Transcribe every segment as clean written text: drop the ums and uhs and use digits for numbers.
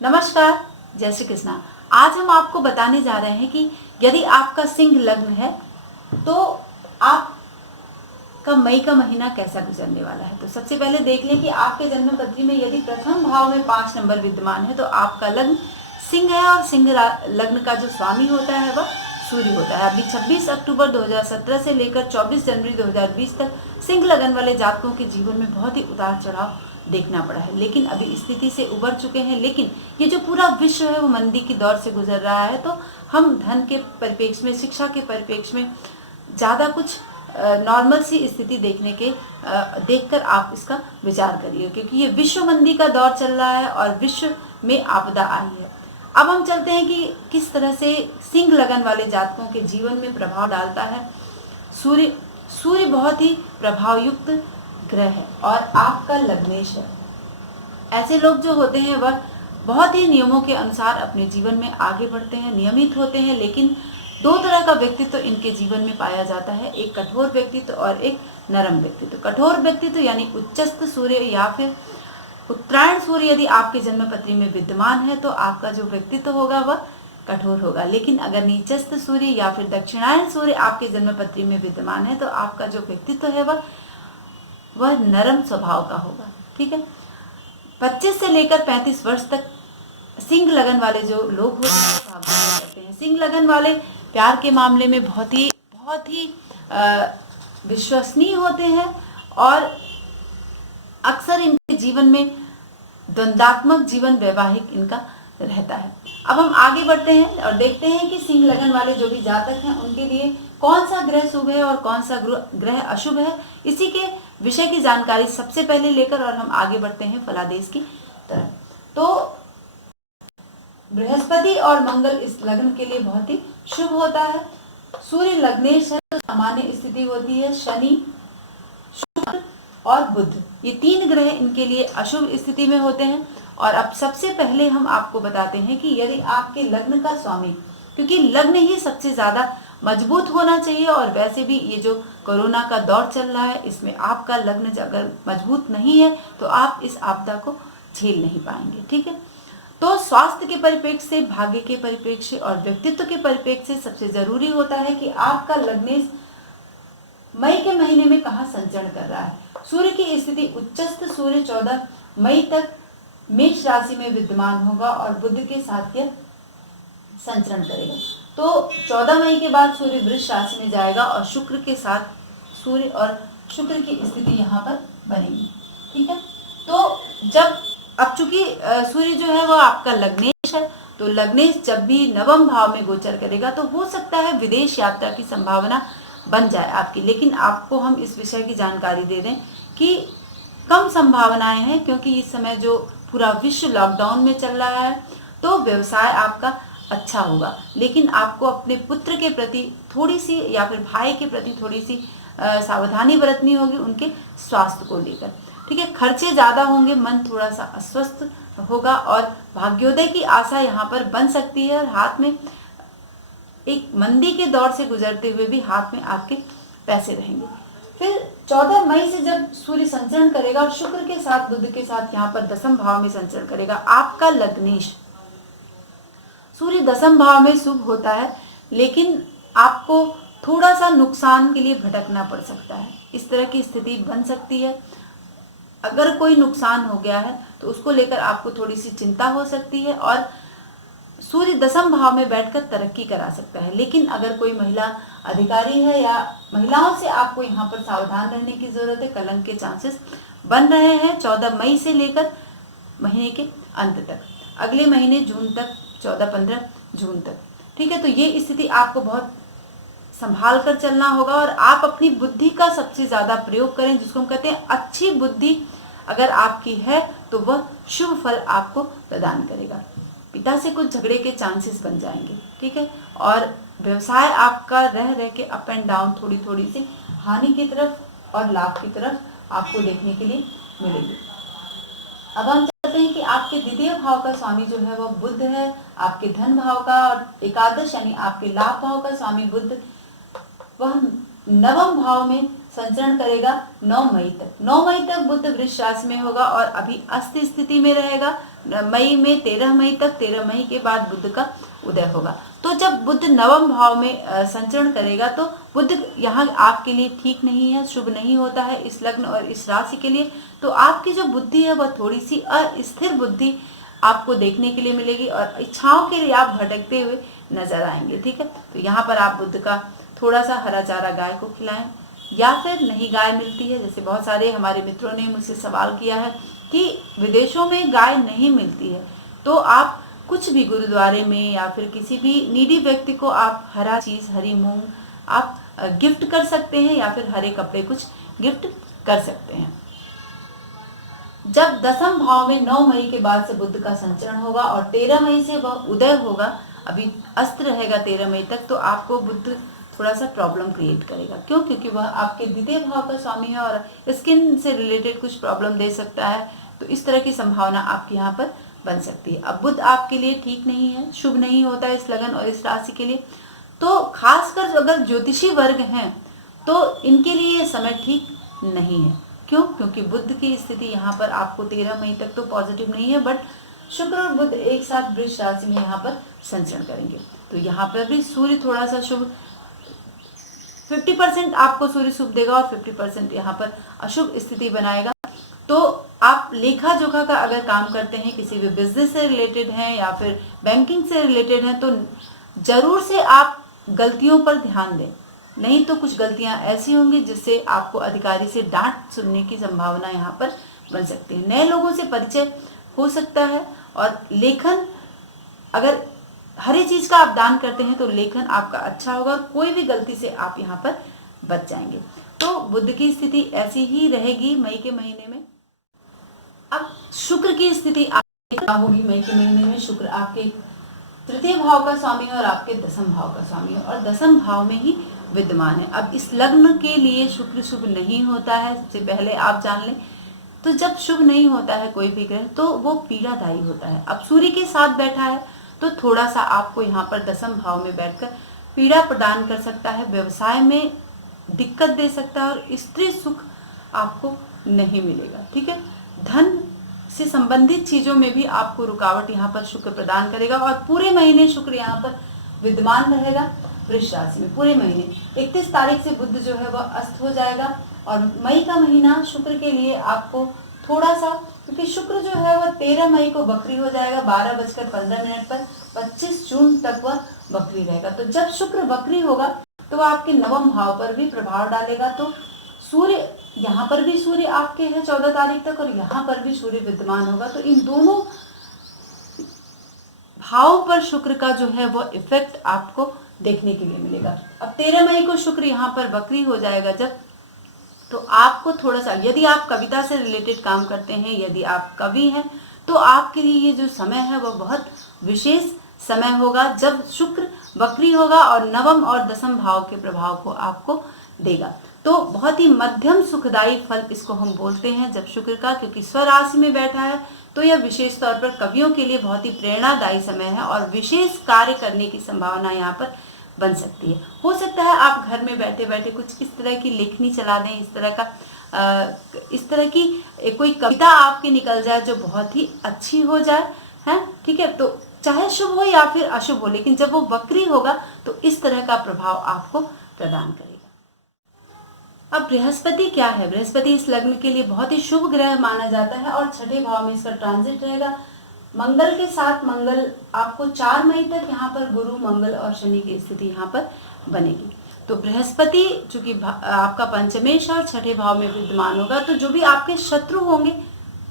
नमस्कार, जय श्री कृष्णा। आज हम आपको बताने जा रहे हैं कि यदि आपका सिंह लग्न है तो आपका मई का महीना कैसा गुजरने वाला है। तो सबसे पहले देख लें कि आपके जन्म पत्री में यदि प्रथम भाव में 5 नंबर विद्यमान है तो आपका लग्न सिंह है और सिंह लग्न का जो स्वामी होता है वह सूर्य होता है। अभी 26 अक्टूबर 2017 से लेकर 24 जनवरी 2020 तक सिंह लगन वाले जातकों के जीवन में बहुत ही उतार चढ़ाव देखना पड़ा है, लेकिन अभी स्थिति से उबर चुके हैं। लेकिन ये जो पूरा विश्व है वो मंदी की दौर से गुजर रहा है, तो हम धन के परिप्रेक्ष्य में, शिक्षा के परिप्रेक्ष्य में ज़्यादा कुछ नॉर्मल सी स्थिति देखकर आप इसका विचार करिए, क्योंकि ये विश्व मंदी का दौर चल रहा है और विश्व में आपदा आई है। अब हम चलते हैं कि किस तरह से सिंह लगन वाले जातकों के जीवन में प्रभाव डालता है। सूर्य बहुत ही प्रभावयुक्त ग्रह है और आपका लग्नेश है। ऐसे लोग जो होते हैं वह बहुत ही नियमों के अनुसार अपने जीवन में आगे बढ़ते हैं, नियमित होते हैं। लेकिन दो तरह का व्यक्तित्व इनके जीवन में पाया जाता है, एक कठोर व्यक्तित्व और एक नरम व्यक्तित्व। कठोर व्यक्तित्व यानी उच्चस्थ सूर्य या फिर उत्तरायण सूर्य यदि आपके जन्म पत्री में विद्यमान है तो आपका जो व्यक्तित्व होगा वह कठोर होगा। लेकिन अगर नीचस्थ सूर्य या फिर दक्षिणायन सूर्य आपके जन्म पत्री में विद्यमान है तो आपका जो व्यक्तित्व है वह नरम स्वभाव का होगा। ठीक है। 25 से लेकर 35 वर्ष तक सिंह लगन वाले जो लोग होते हैं भाग्यवान करते हैं। सिंह लगन वाले प्यार के मामले में बहुत ही विश्वसनीय होते हैं और अक्सर इनके जीवन में द्वंद्वात्मक जीवन वैवाहिक इनका रहता है। अब हम आगे बढ़ते हैं और देखते हैं कि सिंह लगन वाले जो भी जातक हैं उनके लिए कौन सा ग्रह शुभ है और कौन सा ग्रह अशुभ है। इसी के विषय की जानकारी सबसे पहले लेकर और हम आगे बढ़ते हैं फलादेश की तरफ। तो बृहस्पति और मंगल इस लग्न के लिए बहुत ही शुभ होता है। सूर्य लग्नेश है तो सामान्य स्थिति होती है। शनि, शुक्र और बुध, ये तीन ग्रह इनके लिए अशुभ स्थिति में होते हैं। और अब सबसे पहले हम आपको बताते हैं कि यदि आपके लग्न का स्वामी, क्योंकि लग्न ही सबसे ज्यादा मजबूत होना चाहिए और वैसे भी ये जो कोरोना का दौर चल रहा है इसमें आपका लग्न अगर मजबूत नहीं है तो आप इस आपदा को झेल नहीं पाएंगे। ठीक है। तो स्वास्थ्य के परिप्रेक्ष्य से, भाग्य के परिप्रेक्ष्य और व्यक्तित्व के परिप्रेक्ष्य से सबसे जरूरी होता है कि आपका लग्नेश मई के महीने में कहाँ संचरण कर रहा है। सूर्य की स्थिति उच्चस्थ सूर्य 14 मई तक मेष राशि में विद्यमान होगा और बुध के साथ यह संचरण करेगा। तो 14 मई के बाद सूर्य वृष राशि में जाएगा और शुक्र के साथ सूर्य और शुक्र की स्थिति यहाँ पर बनेगी। ठीक है। तो जब अब चूंकि सूर्य जो है वो आपका लग्नेश है, तो लग्नेश जब भी नवम भाव में गोचर करेगा तो हो सकता है विदेश यात्रा की संभावना बन जाए आपकी। लेकिन आपको हम इस विषय की जानकारी दे दें कि कम संभावनाएं हैं, क्योंकि इस समय जो पूरा विश्व लॉकडाउन में चल रहा है तो व्यवसाय आपका अच्छा होगा। लेकिन आपको अपने पुत्र के प्रति थोड़ी सी या फिर भाई के प्रति थोड़ी सी सावधानी बरतनी होगी उनके स्वास्थ्य को लेकर। ठीक है। खर्चे ज्यादा होंगे, मन थोड़ा सा अस्वस्थ होगा और भाग्योदय की आशा यहाँ पर बन सकती है और हाथ में एक मंदी के दौर से गुजरते हुए भी हाथ में आपके पैसे रहेंगे। फिर 14 मई से जब सूर्य संचरण करेगा और शुक्र के साथ बुध के साथ यहाँ पर दसम भाव में संचरण करेगा, आपका लग्नेश सूर्य दसम भाव में शुभ होता है, लेकिन आपको थोड़ा सा नुकसान के लिए भटकना पड़ सकता है। इस तरह की स्थिति बन सकती है। अगर कोई नुकसान हो गया है तो उसको लेकर आपको थोड़ी सी चिंता हो सकती है और सूर्य दसम भाव में बैठकर तरक्की करा सकता है। लेकिन अगर कोई महिला अधिकारी है या महिलाओं से आपको यहाँ पर सावधान रहने की जरूरत है। कलंक के चांसेस बन रहे हैं 14 मई से लेकर महीने के अंत तक, अगले महीने जून तक, 14-15 जून तक। ठीक है। तो ये स्थिति आपको बहुत संभाल कर चलना होगा और आप अपनी बुद्धि का सबसे ज्यादा प्रयोग करें, जिसको हम कहते हैं अच्छी बुद्धि अगर आपकी है तो वह शुभ फल आपको प्रदान करेगा। पिता से कुछ झगड़े के चांसेस बन जाएंगे। ठीक है। और व्यवसाय आपका रह के अप एंड डाउन, थोड़ी सी हानि की तरफ और लाभ की तरफ आपको देखने के लिए मिलेगी। अब हम चाहते हैं कि आपके द्वितीय भाव का स्वामी जो है वह बुध है, आपके धन भाव का, और एकादश यानी आपके लाभ भाव का स्वामी बुध वह नवम भाव में संचरण करेगा 9 मई तक। 9 मई तक बुध वृष राशि में होगा और अभी अस्त स्थिति में रहेगा। मई में 13 मई तक, 13 मई के बाद बुध का उदय होगा। तो जब बुध नवम भाव में संचरण करेगा तो बुध यहाँ आपके लिए ठीक नहीं है, शुभ नहीं होता है इस लग्न और इस राशि के लिए। तो आपकी जो बुद्धि है वह थोड़ी सी अस्थिर बुद्धि आपको देखने के लिए मिलेगी और इच्छाओं के लिए आप भटकते हुए नजर आएंगे। ठीक है, तो यहाँ पर आप बुध का थोड़ा सा हरा चारा गाय को खिलाएं, या फिर नहीं गाय मिलती है, जैसे बहुत सारे हमारे मित्रों ने मुझसे सवाल किया है कि विदेशों में गाय नहीं मिलती है, तो आप कुछ भी गुरुद्वारे में या फिर किसी भी नीडी व्यक्ति को आप हरा चीज, हरी मूंग आप गिफ्ट कर सकते हैं, या फिर हरे कपड़े कुछ गिफ्ट कर सकते हैं। जब दसम भाव में 9 मई के बाद से बुध का संचरण होगा और 13 मई से वह उदय होगा, अभी अस्त रहेगा 13 मई तक, तो आपको बुध थोड़ा सा प्रॉब्लम क्रिएट करेगा। क्यों? क्योंकि वह आपके द्वितीय भाव का स्वामी है और स्किन से रिलेटेड कुछ प्रॉब्लम दे सकता है, तो इस तरह की संभावना आपके यहाँ पर बन सकती है। अब बुध आपके लिए ठीक नहीं है, शुभ नहीं होता है इस लगन और इस राशि के लिए। तो खासकर अगर ज्योतिषी वर्ग हैं तो इनके लिए ये समय ठीक नहीं है। क्यों? क्योंकि बुध की स्थिति यहाँ पर आपको 13 मई तक तो पॉजिटिव नहीं है, बट शुक्र और बुध एक साथ वृष राशि में यहाँ पर संचरण करेंगे। तो यहाँ पर भी सूर्य थोड़ा सा शुभ, 50% आपको सूर्य शुभ देगा और 50% यहाँ पर अशुभ स्थिति बनाएगा। तो आप लेखा जोखा का अगर काम करते हैं, किसी भी बिजनेस से रिलेटेड हैं या फिर बैंकिंग से रिलेटेड हैं, तो जरूर से आप गलतियों पर ध्यान दें, नहीं तो कुछ गलतियां ऐसी होंगी जिससे आपको अधिकारी से डांट सुनने की संभावना यहाँ पर बन सकती है। नए लोगों से परिचय हो सकता है और लेखन, अगर हर एक चीज का आप दान करते हैं तो लेखन आपका अच्छा होगा और कोई भी गलती से आप यहाँ पर बच जाएंगे। तो बुध की स्थिति ऐसी ही रहेगी मई के महीने में। अब शुक्र की स्थिति क्या होगी मई के महीने में? शुक्र आपके तृतीय भाव का स्वामी है और आपके दसम भाव का स्वामी है और दसम भाव में ही विद्यमान है। अब इस लग्न के लिए शुक्र शुभ नहीं होता है, सबसे पहले आप जान लें। तो जब शुभ नहीं होता है कोई भी ग्रह तो वो पीड़ादायी होता है। अब सूर्य के साथ बैठा है तो थोड़ा सा आपको यहाँ पर दसम भाव में बैठकर पीड़ा प्रदान कर सकता है, व्यवसाय में दिक्कत दे सकता है और स्त्री सुख आपको नहीं मिलेगा। ठीक है, धन से संबंधित चीजों में भी आपको रुकावट यहाँ पर शुक्र प्रदान करेगा और पूरे महीने शुक्र यहाँ पर विद्यमान रहेगा वृष राशि में पूरे महीने। 31 तारीख से बुध जो है वह अस्त हो जाएगा और मई का महीना शुक्र के लिए आपको थोड़ा सा, क्योंकि शुक्र जो है वह 13 मई को वक्री हो जाएगा 12:15 पर, 25 जून तक वह वक्री रहेगा। तो जब शुक्र वक्री होगा तो वह आपके नवम भाव पर भी प्रभाव डालेगा। तो सूर्य, यहाँ पर भी सूर्य आपके है 14 तारीख तक और यहाँ पर भी सूर्य विद्यमान होगा। तो इन दोनों भाव पर शुक्र का जो है वो इफेक्ट आपको देखने के लिए मिलेगा। अब 13 मई को शुक्र यहाँ पर वक्री हो जाएगा जब, तो आपको थोड़ा सा, यदि आप कविता से रिलेटेड काम करते हैं, यदि आप कवि हैं, तो आपके लिए ये जो समय है वह बहुत विशेष समय होगा जब शुक्र वक्री होगा और नवम और दसम भाव के प्रभाव को आपको देगा। तो बहुत ही मध्यम सुखदायी फल इसको हम बोलते हैं जब शुक्र का, क्योंकि स्वराशि में बैठा है तो यह विशेष तौर पर कवियों के लिए बहुत ही प्रेरणादायी समय है और विशेष कार्य करने की संभावना यहाँ पर बन सकती है। हो सकता है आप घर में बैठे बैठे कुछ इस तरह की लेखनी चला दें, इस तरह की कोई कविता आपकी निकल जाए जो बहुत ही अच्छी हो जाए, है ठीक है। तो चाहे शुभ हो या फिर अशुभ हो, लेकिन जब वो वक्री होगा तो इस तरह का प्रभाव आपको प्रदान करेगा। अब बृहस्पति क्या है? बृहस्पति इस लग्न के लिए बहुत ही शुभ ग्रह माना जाता है और छठे भाव में इसका ट्रांजिट रहेगा। मंगल के साथ मंगल आपको 4 मई तक यहाँ पर गुरु, मंगल और शनि की स्थिति यहाँ पर बनेगी। तो बृहस्पति चूंकि आपका पंचमेश और छठे भाव में विद्यमान होगा, तो जो भी आपके शत्रु होंगे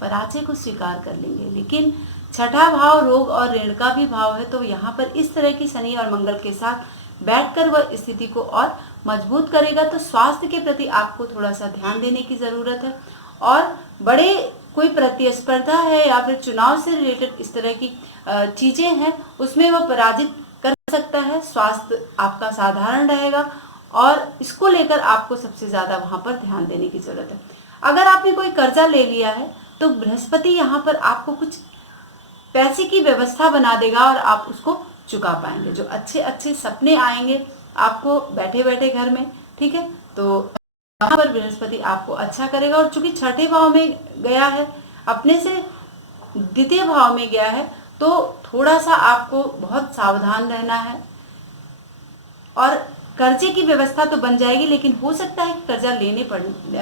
पराजय को स्वीकार कर लेंगे। लेकिन छठा भाव रोग और ऋण का भी भाव है, तो यहाँ पर इस तरह की शनि और मंगल के साथ बैठकर वह स्थिति को और मजबूत करेगा। तो स्वास्थ्य के प्रति आपको थोड़ा सा ध्यान देने की जरूरत है और बड़े कोई प्रतिस्पर्धा है या फिर चुनाव से रिलेटेड इस तरह की चीजें हैं उसमें वह पराजित कर सकता है। स्वास्थ्य आपका साधारण रहेगा और इसको लेकर आपको सबसे ज्यादा वहां पर ध्यान देने की जरूरत है। अगर आपने कोई कर्जा ले लिया है तो बृहस्पति यहाँ पर आपको कुछ पैसे की व्यवस्था बना देगा और आप उसको चुका पाएंगे। जो अच्छे अच्छे सपने आएंगे आपको बैठे बैठे घर में, ठीक है। तो यहाँ पर बृहस्पति आपको अच्छा करेगा और चूंकि छठे भाव में गया है, अपने से द्वितीय भाव में गया है तो थोड़ा सा आपको बहुत सावधान रहना है। और कर्जे की व्यवस्था तो बन जाएगी, लेकिन हो सकता है कि कर्जा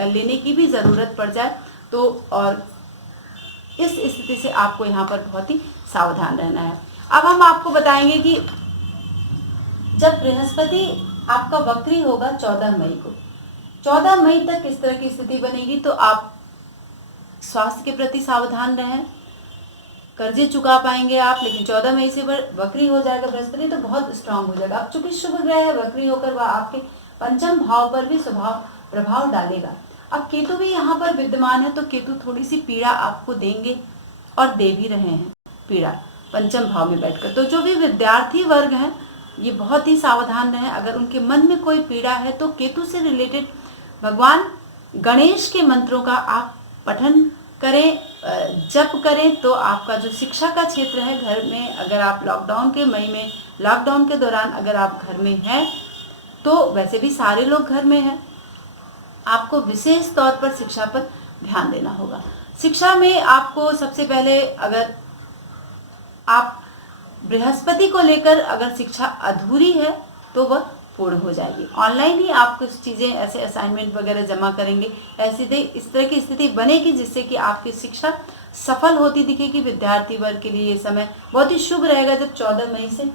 लेने की भी ज़रूरत पड़ जाए, तो और इस स्थिति से आपको यहाँ पर बहुत ही सावधान रहना है। अब हम आपको बताएंगे कि जब बृहस्पति आपका वक्री होगा 14 मई को, 14 मई तक इस तरह की स्थिति बनेगी, तो आप स्वास्थ्य के प्रति सावधान रहें। कर्जे चुका पाएंगे आप, लेकिन 14 मई से वक्री हो जाएगा बृहस्पति, तो बहुत स्ट्रांग हो जाएगा। अब चूंकि शुभ ग्रह है, वक्री होकर वह आपके पंचम भाव पर भी प्रभाव डालेगा। अब केतु भी यहाँ पर विद्यमान है, तो केतु थोड़ी सी पीड़ा आपको देंगे और दे भी रहे हैं पीड़ा पंचम भाव में बैठकर। तो जो भी विद्यार्थी वर्ग हैं ये बहुत ही सावधान रहें। अगर उनके मन में कोई पीड़ा है तो केतु से रिलेटेड भगवान गणेश के मंत्रों का आप पठन करें, जप करें, तो आपका जो शिक्षा का क्षेत्र है घर में, अगर आप लॉकडाउन के दौरान अगर आप घर में हैं, तो वैसे भी सारे लोग घर में हैं, आपको विशेष तौर पर शिक्षा पर ध्यान देना होगा। शिक्षा में आपको सबसे पहले, अगर आप बृहस्पति को लेकर अगर शिक्षा अधूरी है तो वह पूर्ण हो जाएगी। ऑनलाइन ही आप कुछ चीज़ें ऐसे असाइनमेंट वगैरह जमा करेंगे, ऐसे इस तरह की स्थिति बनेगी जिससे कि आपकी शिक्षा सफल होती दिखेगी। विद्यार्थी वर्ग के लिए ये समय बहुत ही शुभ रहेगा, जब 14 मई से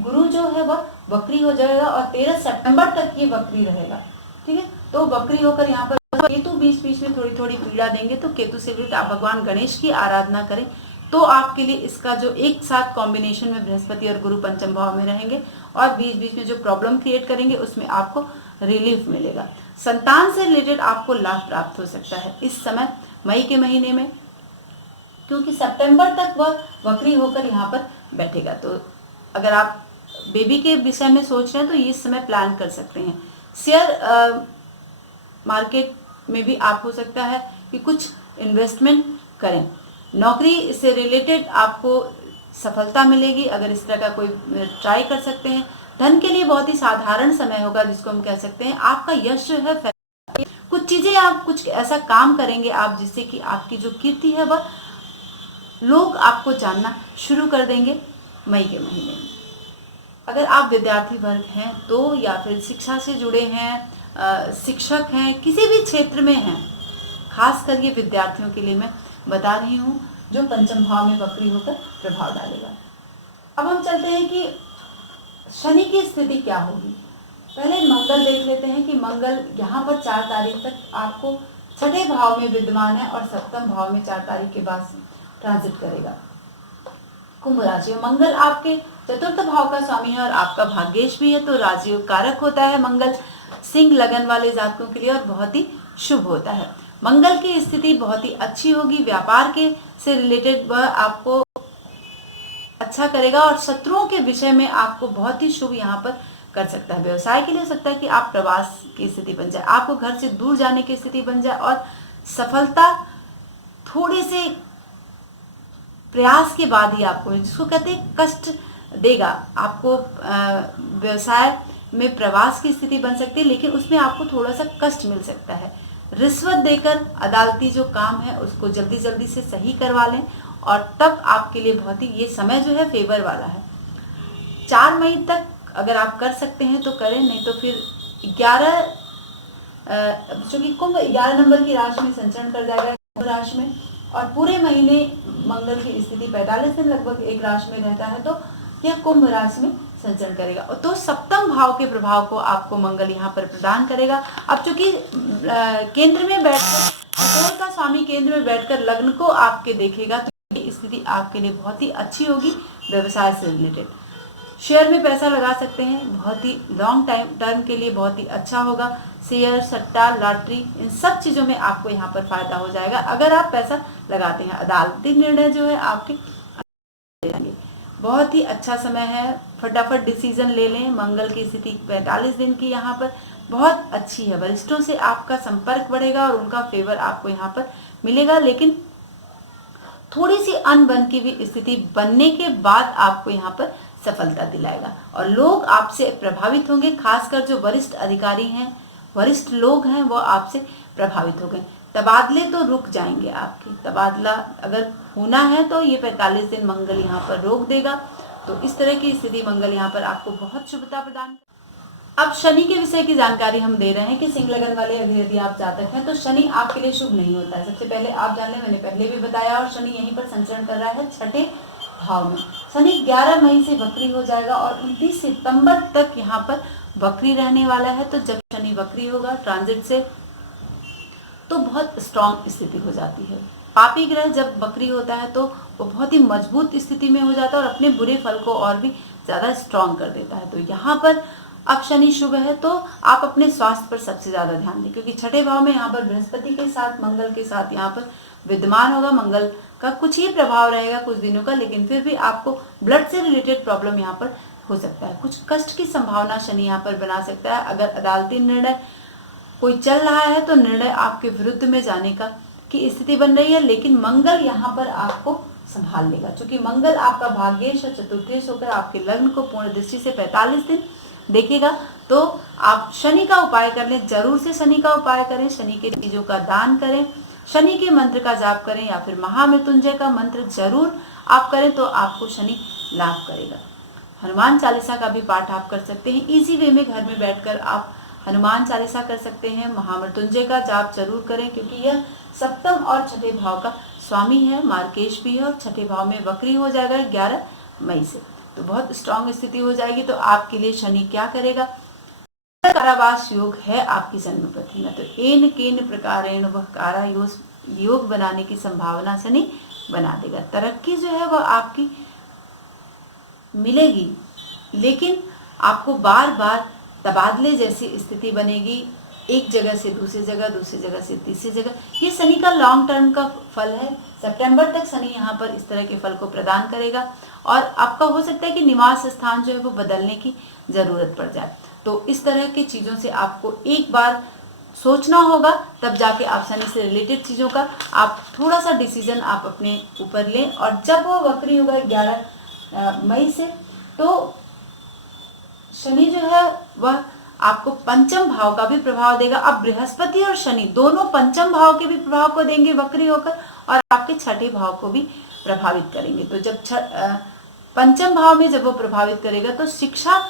गुरु जो है वह वक्री हो जाएगा और 13 सितंबर तक ये वक्री रहेगा। ठीक है, तो वक्री होकर यहाँ पर केतु बीच बीच में थोड़ी थोड़ी पीड़ा देंगे, तो केतु से भी आप भगवान गणेश की आराधना करें, तो आपके लिए इसका जो एक साथ कॉम्बिनेशन में बृहस्पति और गुरु पंचम भाव में रहेंगे और बीच बीच में जो प्रॉब्लम क्रिएट करेंगे उसमें आपको रिलीफ मिलेगा। संतान से रिलेटेड आपको लाभ प्राप्त हो सकता है इस समय मई के महीने में, क्योंकि सितंबर तक वह वक्री होकर यहाँ पर बैठेगा। तो अगर आप बेबी के विषय में सोच रहे हैं तो इस समय प्लान कर सकते हैं। शेयर मार्केट में भी आप हो सकता है कि कुछ इन्वेस्टमेंट करें। नौकरी से रिलेटेड आपको सफलता मिलेगी, अगर इस तरह का कोई ट्राई कर सकते हैं। धन के लिए बहुत ही साधारण समय होगा, जिसको हम कह सकते हैं आपका यश जो है, कुछ चीजें आप कुछ ऐसा काम करेंगे आप जिससे कि आपकी जो कीर्ति है वह लोग आपको जानना शुरू कर देंगे मई के महीने में। अगर आप विद्यार्थी वर्ग हैं तो, या फिर शिक्षा से जुड़े हैं, शिक्षक हैं, किसी भी क्षेत्र में हैं, खास कर ये विद्यार्थियों के लिए मैं बता रही हूँ, जो पंचम भाव में वक्री होकर प्रभाव डालेगा। अब हम चलते हैं कि शनि की स्थिति क्या होगी। पहले मंगल देख लेते हैं कि मंगल यहाँ पर 4 तारीख तक आपको छठे भाव में विद्यमान है और सप्तम भाव में 4 तारीख के बाद ट्रांजिट करेगा कुंभ राशि में। मंगल आपके चतुर्थ भाव का स्वामी है और आपका भाग्येश भी है, तो राजयोग कारक होता है मंगल सिंह लगन वाले जातकों के लिए और बहुत ही शुभ होता है। मंगल की स्थिति बहुत ही अच्छी होगी, व्यापार के से रिलेटेड वह आपको अच्छा करेगा और शत्रुओं के विषय में आपको बहुत ही शुभ यहाँ पर कर सकता है। व्यवसाय के लिए हो सकता है कि आप प्रवास की स्थिति बन जाए, आपको घर से दूर जाने की स्थिति बन जाए और सफलता थोड़े से प्रयास के बाद ही आपको, जिसको कहते हैं कष्ट देगा आपको। व्यवसाय में प्रवास की स्थिति बन सकती है, लेकिन उसमें आपको थोड़ा सा कष्ट मिल सकता है। रिश्वत देकर अदालती जो काम है उसको जल्दी जल्दी से सही करवा लें और तब आपके लिए बहुत ही ये समय जो है फेवर वाला है। 4 मई तक अगर आप कर सकते हैं तो करें, नहीं तो फिर 11 चूँकि कुंभ 11 नंबर की राशि में संचरण कर जाएगा कुंभ राशि में, और पूरे महीने मंगल की स्थिति 45 दिन लगभग एक राशि में रहता है, तो यह कुंभ राशि में संचरण करेगा। तो सप्तम भाव के प्रभाव को आपको मंगल यहाँ पर प्रदान करेगा। अब चूंकि केंद्र में बैठकर का स्वामी केंद्र में बैठकर लग्न को आपके देखेगा, तो ये स्थिति आपके लिए बहुत ही अच्छी होगी। व्यवसाय से रिलेटेड शेयर में पैसा लगा सकते हैं, बहुत ही लॉन्ग टर्म के लिए बहुत ही अच्छा होगा। शेयर, सट्टा, लॉटरी, इन सब चीज़ों में आपको यहाँ पर फायदा हो जाएगा अगर आप पैसा लगाते हैं। अदालती निर्णय जो है आपके बहुत ही अच्छा समय है, फटाफट डिसीजन ले लें। मंगल की स्थिति 45 दिन की यहाँ पर बहुत अच्छी है। वरिष्ठों से आपका संपर्क बढ़ेगा और उनका फेवर आपको यहाँ पर मिलेगा, लेकिन थोड़ी सी अनबन की भी स्थिति बनने के बाद आपको यहाँ पर सफलता दिलाएगा और लोग आपसे प्रभावित होंगे। खासकर जो वरिष्ठ अधिकारी हैं, वरिष्ठ लोग हैं, वो आपसे प्रभावित हो गए। तबादले तो रुक जाएंगे आपके, तबादला अगर होना है तो ये 45 दिन मंगल यहाँ पर रोक देगा। तो इस तरह की स्थिति मंगल यहाँ पर आपको बहुत शुभता प्रदान। अब शनि के विषय की जानकारी हम दे रहे हैं कि सिंह लगन वाले यदि आप जातक हैं तो शनि आपके लिए शुभ नहीं होता है। सबसे पहले आप जान लें, मैंने पहले भी बताया, और शनि यहीं पर संचरण कर रहा है छठे भाव में। शनि 11 मई से वक्री हो जाएगा और 29 सितंबर तक यहाँ पर वक्री रहने वाला है। तो जब शनि वक्री होगा ट्रांजिट से तो बहुत स्ट्रांग स्थिति हो जाती है। पापी ग्रह जब वक्री होता है तो वो बहुत ही मजबूत स्थिति में हो जाता है और अपने बुरे फल को और भी ज्यादा स्ट्रांग कर देता है। तो यहाँ पर अब शनि शुभ है तो आप अपने स्वास्थ्य पर सबसे ज्यादा ध्यान दें, क्योंकि छठे भाव में यहाँ पर बृहस्पति के साथ मंगल के साथ यहाँ पर विद्यमान होगा। मंगल का कुछ ही प्रभाव रहेगा कुछ दिनों का, लेकिन फिर भी आपको ब्लड से रिलेटेड प्रॉब्लम यहाँ पर हो सकता है। कुछ कष्ट की संभावना शनि यहाँ पर बना सकता है। अगर अदालती निर्णय कोई चल रहा है तो निर्णय आपके विरुद्ध में जाने का की स्थिति बन रही है, लेकिन मंगल यहाँ पर आपको संभाल लेगा। क्योंकि मंगल आपका भाग्येश और चतुर्थेश होकर आपके लग्न को पूर्ण दृष्टि से 45 दिन देखेगा। तो आप शनि का उपाय कर लें, जरूर से शनि का उपाय करें, शनि के चीजों का दान करें, शनि के मंत्र का जाप करें या फिर महामृत्युंजय का मंत्र जरूर आप करें तो आपको शनि लाभ करेगा। हनुमान चालीसा का भी पाठ आप कर सकते हैं। इजी वे में घर में बैठकर आप हनुमान चालीसा कर सकते हैं। महामृत्युंजय का जाप जरूर करें, क्योंकि यह सप्तम और छठे भाव का स्वामी है, मार्केश भी है और छठे भाव में वक्री हो जाएगा 11 मई से। तो बहुत स्ट्रांग स्थिति हो जाएगी। तो आपके लिए शनि क्या करेगा? कारावास योग है आपकी जन्म पृथ्वी में, तो एन केन प्रकारेण वह कारा योग बनाने की संभावना शनि बना देगा। तरक्की जो है वह आपकी मिलेगी, लेकिन आपको बार बार तबादले जैसी स्थिति बनेगी, एक जगह से दूसरी जगह, दूसरी जगह से तीसरी जगह। ये शनि का लॉन्ग टर्म का फल है। सितंबर तक शनि यहाँ पर इस तरह के फल को प्रदान करेगा और आपका हो सकता है कि निवास स्थान जो है वो बदलने की जरूरत पड़ जाए। तो इस तरह की चीजों से आपको एक बार सोचना होगा, तब जाके आप शनि से रिलेटेड चीजों का आप थोड़ा सा डिसीजन आप अपने ऊपर लें। और जब वो वक्री होगा 11 मई से, तो शनि जो है वह आपको पंचम भाव का भी प्रभाव देगा। अब बृहस्पति और शनि दोनों पंचम भाव के भी प्रभाव को देंगे वक्री होकर और आपके छठे भाव को भी प्रभावित करेंगे। तो जब पंचम भाव में जब वो प्रभावित करेगा तो शिक्षा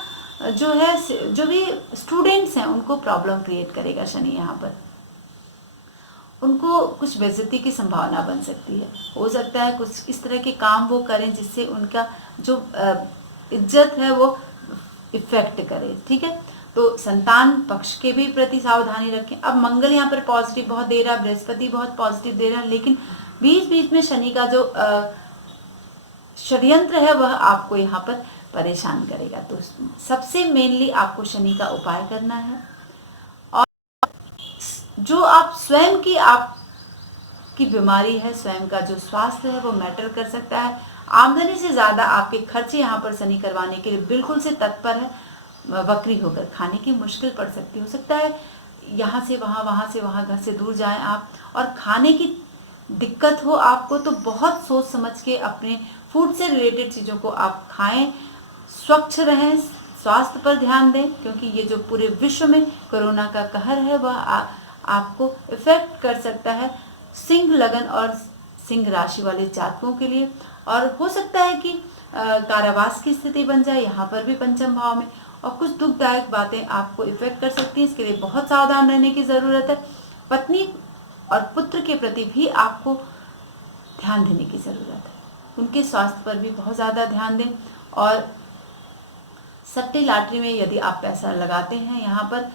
जो है, जो भी स्टूडेंट्स हैं उनको प्रॉब्लम क्रिएट करेगा शनि यहाँ पर। उनको कुछ बेइज्जती की संभावना बन सकती है। हो सकता है कुछ इस तरह के काम वो करें जिससे उनका जो इज्जत है वो इफेक्ट करे। ठीक है, तो संतान पक्ष के भी प्रति सावधानी रखें। अब मंगल यहाँ पर पॉजिटिव बहुत दे रहा है, बृहस्पति बहुत पॉजिटिव दे रहा है, लेकिन बीच बीच में शनि का जो षड्यंत्र है वह आपको यहाँ पर परेशान करेगा। तो सबसे मेनली आपको शनि का उपाय करना है और जो आप स्वयं की आपकी बीमारी है, स्वयं का जो स्वास्थ्य है वो मैटर कर सकता है। आमदनी से ज्यादा आपके खर्चे यहाँ पर शनि करवाने के लिए बिल्कुल से तत्पर है। वक्री होकर खाने की मुश्किल पड़ सकती, हो सकता है यहाँ से वहाँ, वहाँ से वहाँ, घर से दूर जाएं आप और खाने की दिक्कत हो आपको, तो बहुत सोच समझ के अपने फूड से रिलेटेड चीज़ों को आप खाएं, स्वच्छ रहें, स्वास्थ्य पर ध्यान दें, क्योंकि ये जो पूरे विश्व में कोरोना का कहर है वह आपको इफेक्ट कर सकता है सिंह लगन और सिंह राशि वाले जातकों के लिए। और हो सकता है कि कारावास की स्थिति बन जाए यहाँ पर भी पंचम भाव में, और कुछ दुखदायक बातें आपको इफेक्ट कर सकती हैं। इसके लिए बहुत सावधान रहने की जरूरत है। पत्नी और पुत्र के प्रति भी आपको ध्यान देने की जरूरत है, उनके स्वास्थ्य पर भी बहुत ज्यादा ध्यान दें। और सट्टे लॉटरी में यदि आप पैसा लगाते हैं, यहाँ पर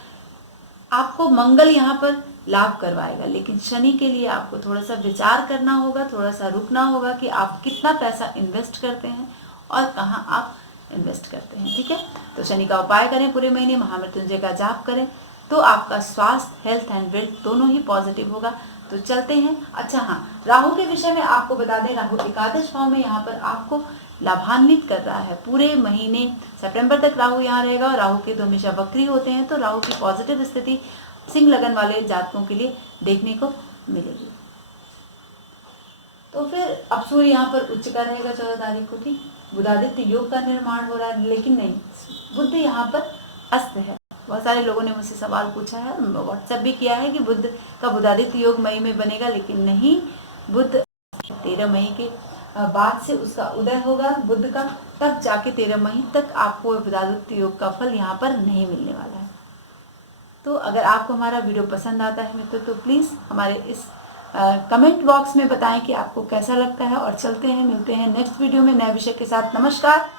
आपको मंगल यहाँ पर लाभ करवाएगा, लेकिन शनि के लिए आपको थोड़ा सा विचार करना होगा, थोड़ा सा रुकना होगा कि आप कितना पैसा इन्वेस्ट करते हैं और कहाँ आप इन्वेस्ट करते हैं। ठीक है, तो शनि का उपाय करें पूरे महीने, महामृत्युंजय का जाप करें, तो आपका स्वास्थ्य, हेल्थ एंड वेल्थ दोनों ही पॉजिटिव होगा। तो चलते हैं। अच्छा हाँ, राहु के विषय में आपको बता दें, राहु एकादश भाव में यहाँ पर आपको लाभान्वित कर रहा है। पूरे महीने सितंबर तक राहु यहाँ रहेगा और राहु के तो हमेशा वक्री होते हैं, तो राहु की पॉजिटिव स्थिति सिंह लगन वाले जातकों के लिए देखने को मिलेगी। तो फिर अब सूर्य यहाँ पर उच्च का रहेगा 14 तारीख को। ठीक, बुधादित्य योग का निर्माण हो रहा है, लेकिन नहीं, बुध यहाँ पर अस्त है। बहुत सारे लोगों ने मुझसे सवाल पूछा है, व्हाट्सएप भी किया है कि बुध का बुधादित्य योग मई में बनेगा, लेकिन नहीं, बुध 13 मई के बाद से उसका उदय होगा बुध का, तब जाके 13 मई तक आपको विद्यादित्य योग का फल यहाँ पर नहीं मिलने वाला है। तो अगर आपको हमारा वीडियो पसंद आता है मित्रों तो प्लीज़ हमारे इस कमेंट बॉक्स में बताएं कि आपको कैसा लगता है। और चलते हैं, मिलते हैं नेक्स्ट वीडियो में नए विषय के साथ। नमस्कार।